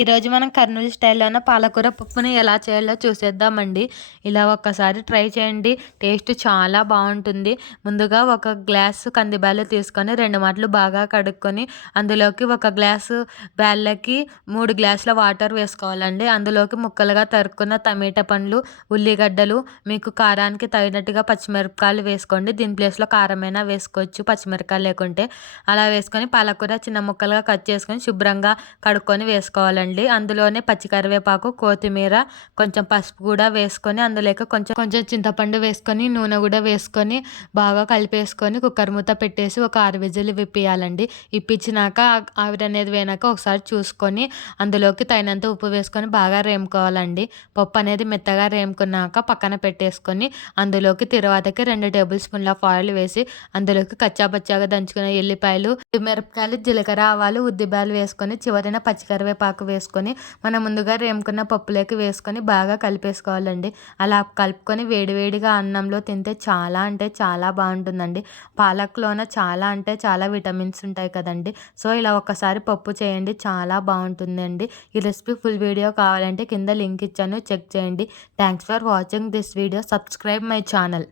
ఈరోజు మనం కర్నూలు స్టైల్లోన పాలకూర పప్పుని ఎలా చేయాలో చూసేద్దామండి. ఇలా ఒక్కసారి ట్రై చేయండి. టేస్ట్ చాలా బాగుంటుంది. ముందుగా ఒక గ్లాసు కందిబ్యాళ్ళు తీసుకొని 2 మాటలు బాగా కడుక్కొని అందులోకి ఒక గ్లాసు బ్యాళ్ళకి 3 గ్లాసుల వాటర్ వేసుకోవాలండి. అందులోకి ముక్కలుగా తరుక్కున్న టమాటా పండ్లు, ఉల్లిగడ్డలు, మీకు కారానికి తగినట్టుగా పచ్చిమిరపకాయలు వేసుకోండి. దీని ప్లేస్లో కారమైనా వేసుకోవచ్చు పచ్చిమిరపకాయలు లేకుంటే. అలా వేసుకొని పాలకూర చిన్న ముక్కలుగా కట్ చేసుకొని శుభ్రంగా కడుక్కొని వేసుకోవాలండి. అందులోనే పచ్చి కరివేపాకు, కొత్తిమీర, కొంచెం పసుపు కూడా వేసుకొని అందులోకి కొంచెం కొంచెం చింతపండు వేసుకొని నూనె కూడా వేసుకొని బాగా కలిపేసుకొని కుక్కర్ మూత పెట్టేసి ఒక 6 విజిల్లు విప్పియాలండి. ఇప్పించినాక ఆవిరి అనేది పోయినాక ఒకసారి చూసుకొని అందులోకి తగినంత ఉప్పు వేసుకొని బాగా రేముకోవాలండి. పప్పు అనేది మెత్తగా రేముకున్నాక పక్కన పెట్టేసుకొని అందులోకి తిరువాతకి 2 టేబుల్ స్పూన్ల ఆఫ్ ఆయిల్ వేసి అందులోకి కచ్చాపచ్చాగా దంచుకున్న ఎల్లిపాయలు, మిరపకాయలు, జీలకర్ర, ఆవాలు, ఉద్దిబ్యాలు వేసుకొని చివరిన పచ్చి కరివేపాకు వేసుకొని మనం ముందుగా రేముకున్న పప్పులోకి వేసుకొని బాగా కలిపేసుకోవాలండి. అలా కలుపుకొని వేడివేడిగా అన్నంలో తింటే చాలా అంటే చాలా బాగుంటుందండి. పాలకులోన చాలా అంటే చాలా విటమిన్స్ ఉంటాయి కదండి. సో ఇలా ఒక్కసారి పప్పు చేయండి, చాలా బాగుంటుందండి. ఈ రెసిపీ ఫుల్ వీడియో కావాలంటే కింద లింక్ ఇచ్చాను, చెక్ చేయండి. Thanks for watching this video. Subscribe my channel.